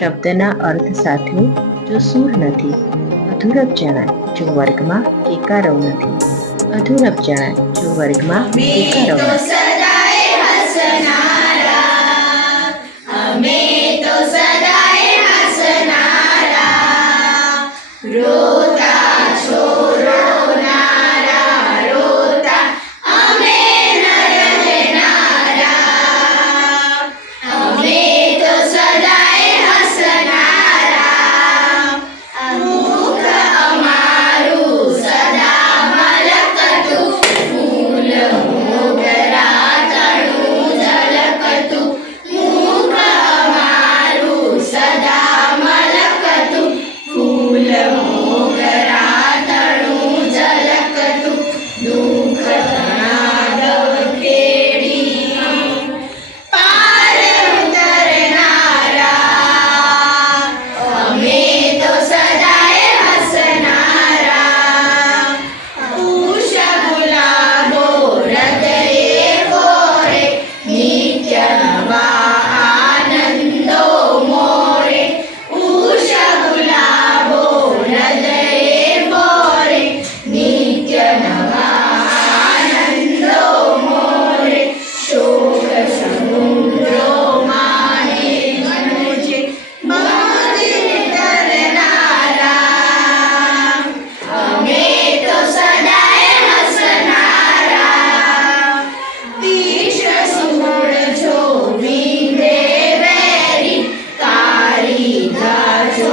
શબ્દના અર્થ સાથે જો સૂર નથી, અધૂરપ જણાય જો વર્ગમાં કેકારવ નથી. અધૂરપ જણાય જો વર્ગમાં કેકારવ નથી. અમે તો સદાય હસનારા, રોતા છો રોનારા, રોતા અમે ન રહેનારા. અમે તો સદાય હસનારા, મુખ અમારું સદા મલકતું, ફૂલ મોગરા તણું ઝલકતું. મુખ અમારું સદા મલકતું, ફૂલ મોગરા તણું ઝલકતું. દુઃખ નાદવ ખેડી પાર ઉતરનારા, અમે તો સદાય હસનારા. ઉષ ગુલાબો હૃદયે ફોરે, નિત્ય નવા આનંદો મોરે. ઉષ ગુલાબો હૃદયે ફોરે, નિત્ય નવા આનંદો મોરે. શોક સમુદ્રો માણે મનુજે મોજ કરનારા, અમે તો સદાય હસનારા. તીક્ષ્ણ સુળ જો વિંધે વેરી, કાળી ધાજો